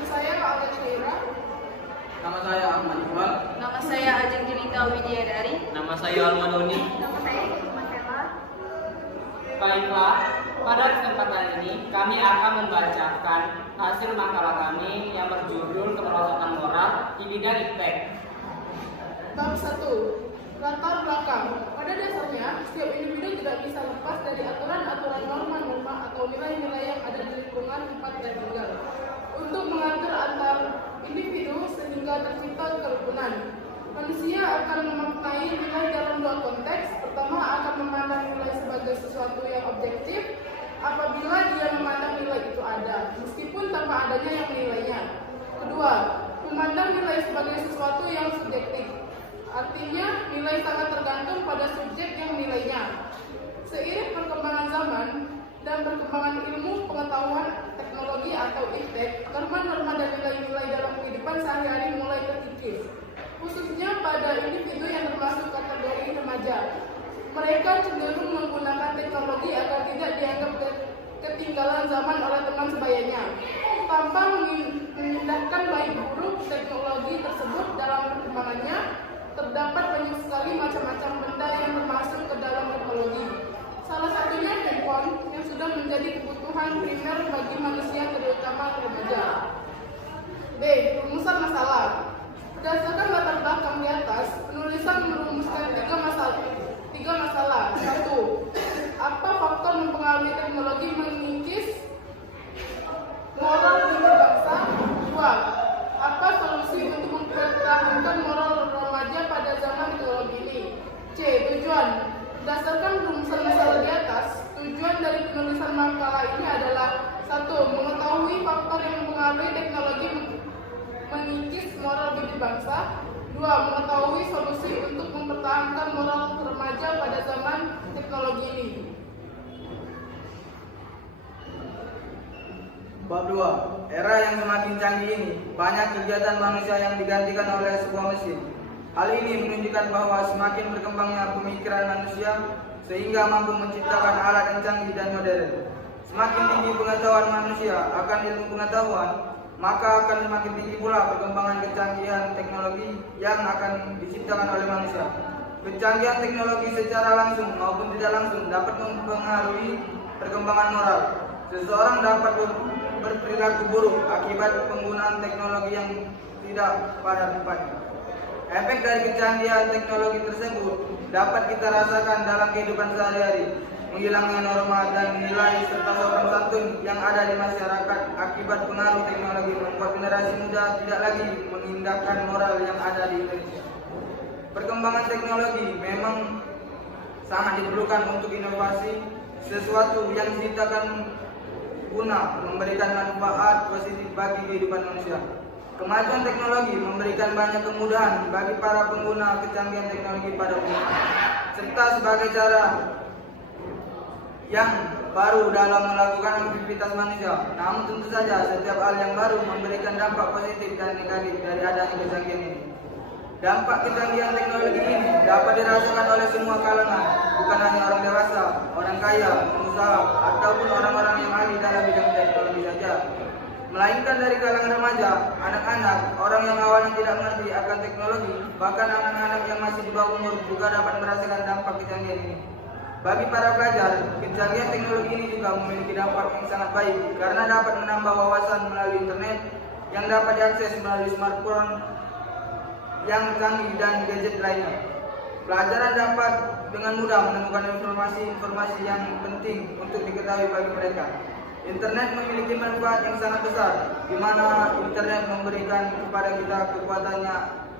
Nama saya Alda Syaira. Nama saya Ahmad Iqbal. Nama saya Ajeng Jelita Widyadari. Nama saya Almadoni. Nama saya Hikmah Sela. Baiklah, pada kesempatan ini kami akan membacakan hasil makalah kami yang berjudul Kemerosotan Moral di bidang iptek. Bab 1. Latar belakang. Pada dasarnya, setiap individu tidak bisa lepas dari aturan-aturan norma-norma atau nilai-nilai yang ada di lingkungan tempat dia tinggal untuk mengatur antar individu sehingga tercipta kerukunan. Manusia akan memaknai nilai dalam dua konteks. Pertama, akan memandang nilai sebagai sesuatu yang objektif apabila dia memandang nilai itu ada, meskipun tanpa adanya yang menilainya. Kedua, memandang nilai sebagai sesuatu yang subjektif. Artinya, nilai sangat tergantung pada subjek yang menilainya. Seiring perkembangan zaman dan perkembangan ilmu pengetahuan teknologi atau iptek, norma-norma dan nilai-nilai dalam kehidupan sehari-hari mulai terkikis, khususnya pada individu yang termasuk kategori remaja. Mereka cenderung menggunakan teknologi agar tidak dianggap ketinggalan zaman oleh teman sebayanya. Tanpa mengindahkan baik buruk teknologi tersebut dalam perkembangannya, terdapat banyak sekali macam-macam benda yang termasuk ke dalam teknologi. Salah satunya handphone yang sudah menjadi kebutuhan primer bagi manusia terutama remaja. B. Rumusan masalah. Berdasarkan latar belakang di atas, penulisan merumuskan tiga masalah. 1. Apa faktor mempengaruhi teknologi mengikis moral di bangsa? 2. Apa solusi untuk mempertahankan moral remaja pada zaman teknologi ini? C. Tujuan. Berdasarkan rumusan masalah di atas, tujuan dari penulisan makalah ini adalah 1. Mengetahui faktor yang mempengaruhi teknologi mengikis moral budi bangsa. 2. Mengetahui solusi untuk mempertahankan moral remaja pada zaman teknologi ini. Bab 2. Era yang semakin canggih ini, banyak kegiatan manusia yang digantikan oleh sebuah mesin. Hal ini menunjukkan bahwa semakin berkembangnya pemikiran manusia sehingga mampu menciptakan alat yang canggih dan modern. Semakin tinggi pengetahuan manusia akan ilmu pengetahuan, maka akan semakin tinggi pula perkembangan kecanggihan teknologi yang akan diciptakan oleh manusia. Kecanggihan teknologi secara langsung maupun tidak langsung dapat mempengaruhi perkembangan moral. Seseorang dapat berperilaku buruk akibat penggunaan teknologi yang tidak pada tempatnya. Efek dari kecanggihan teknologi tersebut dapat kita rasakan dalam kehidupan sehari-hari. Menghilangnya norma dan nilai serta sopan santun yang ada di masyarakat akibat pengaruh teknologi membuat generasi muda tidak lagi mengindahkan moral yang ada di Indonesia. Perkembangan teknologi memang sangat diperlukan untuk inovasi, sesuatu yang diciptakan guna memberikan manfaat positif bagi kehidupan manusia. Kemajuan teknologi memberikan banyak kemudahan bagi para pengguna kecanggihan teknologi pada umumnya, serta sebagai cara yang baru dalam melakukan aktivitas manusia. Namun tentu saja setiap hal yang baru memberikan dampak positif dan negatif dari adanya kecanggihan ini. Dampak kecanggihan teknologi ini dapat dirasakan oleh semua kalangan, bukan hanya orang dewasa, orang kaya, pengusaha, ataupun orang-orang yang ahli dalam bidang teknologi saja, melainkan dari kalangan remaja, anak-anak, orang yang awalnya tidak mengerti akan teknologi, bahkan anak-anak yang masih di bawah umur juga dapat merasakan dampak kecanggihan ini. Bagi para pelajar, kecanggihan teknologi ini juga memiliki dampak yang sangat baik karena dapat menambah wawasan melalui internet yang dapat diakses melalui smartphone yang canggih dan gadget lainnya. Pelajaran dapat dengan mudah menemukan informasi-informasi yang penting untuk diketahui bagi mereka. Internet memiliki manfaat yang sangat besar, di mana internet memberikan kepada kita kekuatannya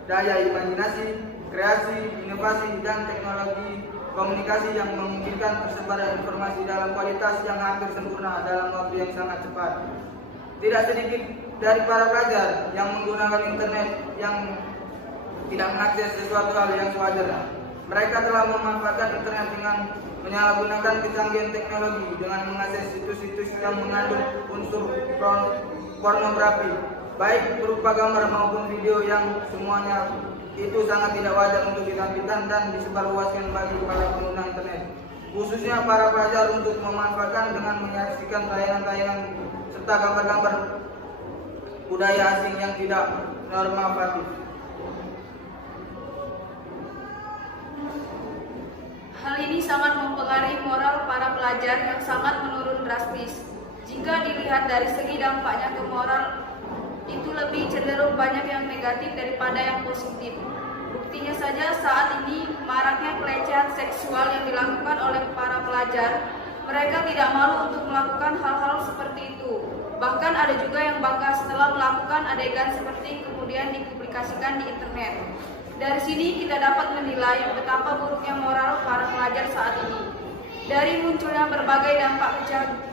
daya imajinasi, kreasi, inovasi, dan teknologi komunikasi yang memungkinkan tersebaran informasi dalam kualitas yang hampir sempurna dalam waktu yang sangat cepat. Tidak sedikit dari para pelajar yang menggunakan internet yang tidak mengakses sesuatu hal yang sewajarnya. Mereka telah memanfaatkan internet dengan menyalahgunakan kecanggihan teknologi dengan mengakses situs-situs yang mengandung unsur pornografi, baik berupa gambar maupun video yang semuanya itu sangat tidak wajar untuk ditampilkan dan disebarluaskan bagi para pengguna internet, khususnya para pelajar untuk memanfaatkan dengan menyaksikan tayangan-tayangan serta gambar-gambar budaya asing yang tidak normatif. Hal ini sangat mempengaruhi moral para pelajar yang sangat menurun drastis. Jika dilihat dari segi dampaknya ke moral, itu lebih cenderung banyak yang negatif daripada yang positif. Buktinya saja saat ini maraknya pelecehan seksual yang dilakukan oleh para pelajar. Mereka tidak malu untuk melakukan hal-hal seperti itu. Bahkan ada juga yang bangga setelah melakukan adegan seperti kemudian dipublikasikan di internet. Dari sini kita dapat menilai betapa buruknya moral para pelajar saat ini. Dari munculnya berbagai dampak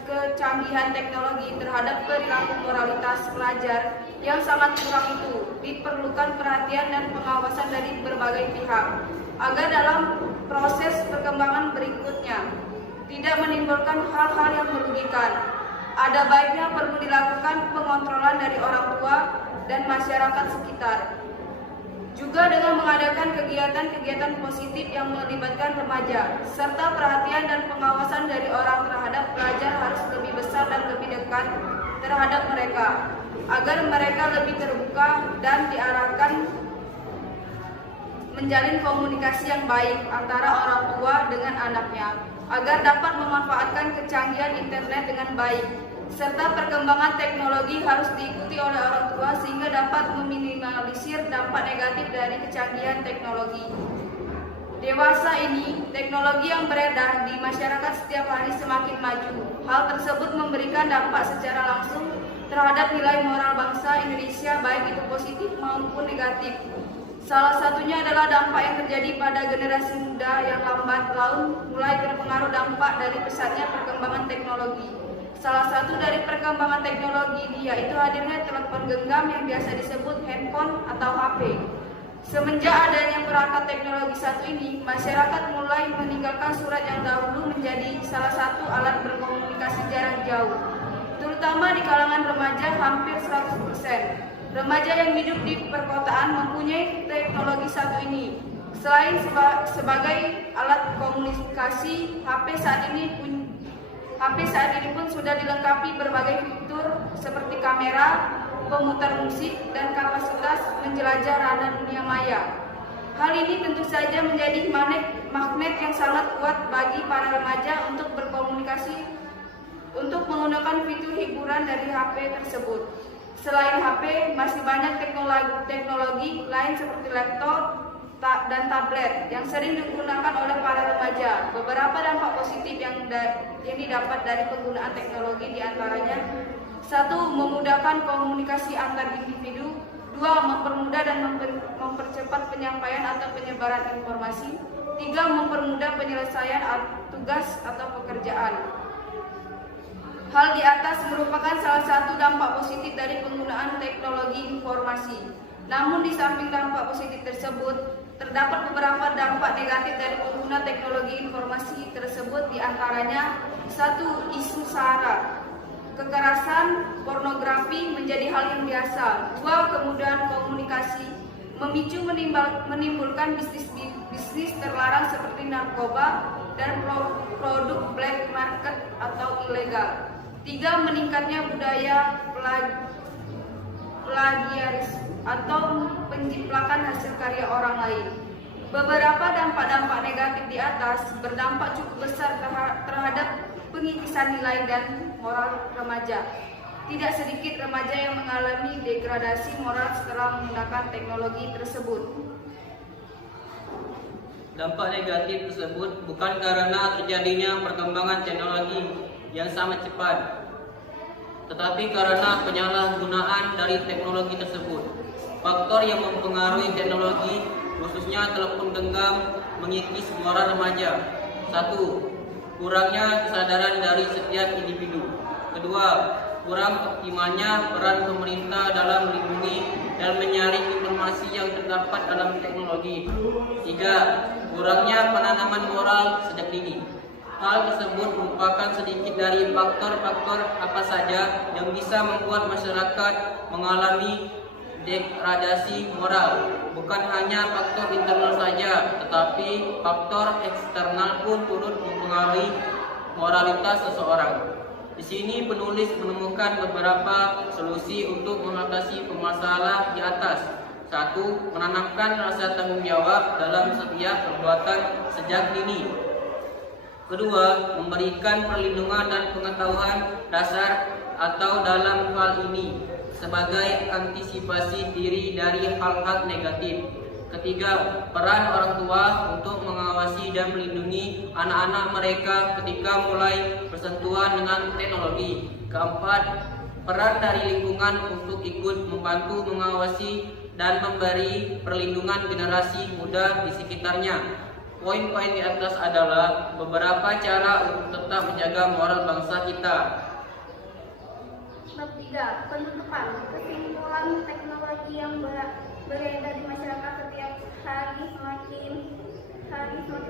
kecanggihan teknologi terhadap perilaku moralitas pelajar yang sangat kurang itu, diperlukan perhatian dan pengawasan dari berbagai pihak agar dalam proses perkembangan berikutnya tidak menimbulkan hal-hal yang merugikan. Ada baiknya perlu dilakukan pengontrolan dari orang tua dan masyarakat sekitar. Juga dengan mengadakan kegiatan-kegiatan positif yang melibatkan remaja, serta perhatian dan pengawasan dari orang terhadap pelajar harus lebih besar dan lebih dekat terhadap mereka, agar mereka lebih terbuka dan diarahkan menjalin komunikasi yang baik antara orang tua dengan anaknya, agar dapat memanfaatkan kecanggihan internet dengan baik. Serta perkembangan teknologi harus diikuti oleh orang tua sehingga dapat meminimalisir dampak negatif dari kecanggihan teknologi. Dewasa ini, teknologi yang beredar di masyarakat setiap hari semakin maju. Hal tersebut memberikan dampak secara langsung terhadap nilai moral bangsa Indonesia, baik itu positif maupun negatif. Salah satunya adalah dampak yang terjadi pada generasi muda yang lambat laun mulai terpengaruh dampak dari pesatnya perkembangan teknologi. Salah satu dari perkembangan teknologi ini yaitu hadirnya telepon genggam yang biasa disebut handphone atau HP. Semenjak adanya perangkat teknologi satu ini, masyarakat mulai meninggalkan surat yang dahulu menjadi salah satu alat berkomunikasi jarak jauh. Terutama di kalangan remaja hampir 100%. Remaja yang hidup di perkotaan mempunyai teknologi satu ini. Selain sebagai alat komunikasi, HP saat ini pun sudah dilengkapi berbagai fitur seperti kamera, pemutar musik, dan kapasitas menjelajah ranah dunia maya. Hal ini tentu saja menjadi magnet yang sangat kuat bagi para remaja untuk berkomunikasi untuk menggunakan fitur hiburan dari HP tersebut. Selain HP, masih banyak teknologi lain seperti laptop dan tablet yang sering digunakan oleh para remaja. Beberapa dampak positif yang didapat dari penggunaan teknologi diantaranya: 1. Memudahkan komunikasi antar individu. 2. Mempermudah dan mempercepat penyampaian atau penyebaran informasi. 3. Mempermudah penyelesaian tugas atau pekerjaan. Hal di atas merupakan salah satu dampak positif dari penggunaan teknologi informasi. Namun di samping dampak positif tersebut, terdapat beberapa dampak negatif dari pengguna teknologi informasi tersebut, diantaranya: 1. Isu SARA. Kekerasan, pornografi menjadi hal yang biasa. 2. Kemudahan komunikasi, memicu menimbulkan bisnis terlarang seperti narkoba dan produk black market atau ilegal. 3. Meningkatnya budaya plagiarisme atau penjiplakan hasil karya orang lain. Beberapa dampak-dampak negatif di atas berdampak cukup besar terhadap pengikisan nilai dan moral remaja. Tidak sedikit remaja yang mengalami degradasi moral setelah menggunakan teknologi tersebut. Dampak negatif tersebut bukan karena terjadinya perkembangan teknologi yang sangat cepat, tetapi karena penyalahgunaan dari teknologi tersebut. Faktor yang mempengaruhi teknologi, khususnya telepon genggam, mengikis moral remaja. 1. Kurangnya kesadaran dari setiap individu. 2. Kurang optimalnya peran pemerintah dalam melindungi dan menyaring informasi yang terdapat dalam teknologi. 3. Kurangnya penanaman moral sejak dini. Hal tersebut merupakan sedikit dari faktor-faktor apa saja yang bisa membuat masyarakat mengalami degradasi moral. Bukan hanya faktor internal saja, tetapi faktor eksternal pun turut mempengaruhi moralitas seseorang. Di sini penulis menemukan beberapa solusi untuk mengatasi permasalahan di atas. 1. Menanamkan rasa tanggung jawab dalam setiap perbuatan sejak dini. 2. Memberikan perlindungan dan pengetahuan dasar atau dalam hal ini sebagai antisipasi diri dari hal-hal negatif. 3. Peran orang tua untuk mengawasi dan melindungi anak-anak mereka ketika mulai bersentuhan dengan teknologi. 4. Peran dari lingkungan untuk ikut membantu mengawasi dan memberi perlindungan generasi muda di sekitarnya. Poin-poin di atas adalah beberapa cara untuk tetap menjaga moral bangsa kita. Bab 3. Penutupan. Kesimpulan teknologi yang beredar di masyarakat setiap hari semakin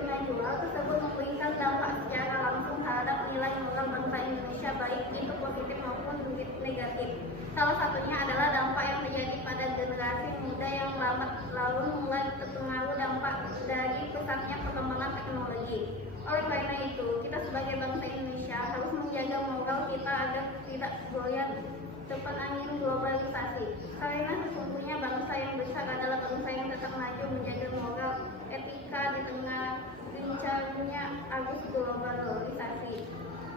maju. Hal tersebut memberikan dampak secara langsung terhadap nilai moral bangsa Indonesia, baik itu positif maupun negatif. Salah satunya adalah dampak yang terjadi pada generasi muda yang lambat lalu mulai terpengaruh dampak dari pesatnya perkembangan teknologi. Oleh karena itu, kita sebagai bangsa Indonesia harus menjaga moral kita agar tidak goyah depan angin globalisasi. Karena sesungguhnya bangsa yang besar adalah bangsa yang tetap maju menjaga moral etika di tengah gencarnya arus globalisasi.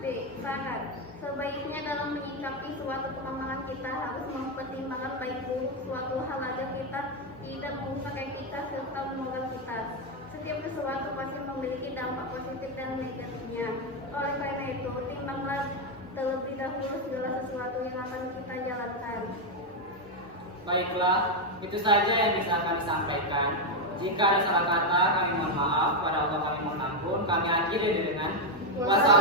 B. Saran. Sebaiknya dalam menyikapi suatu perkembangan kita harus mempertimbangkan baik buruk suatu hal agar kita tidak merusak etika serta moral kita. Setiap sesuatu pasti memiliki dampak positif dan negatifnya. Oleh karena itu, timbanglah terlebih dahulu segala sesuatu yang akan kita jalankan. Baiklah, itu saja yang bisa kami sampaikan. Jika ada salah kata, kami mohon maaf. Pada Allah kami mohon ampun. Kami akhiri dengan wassalamualaikum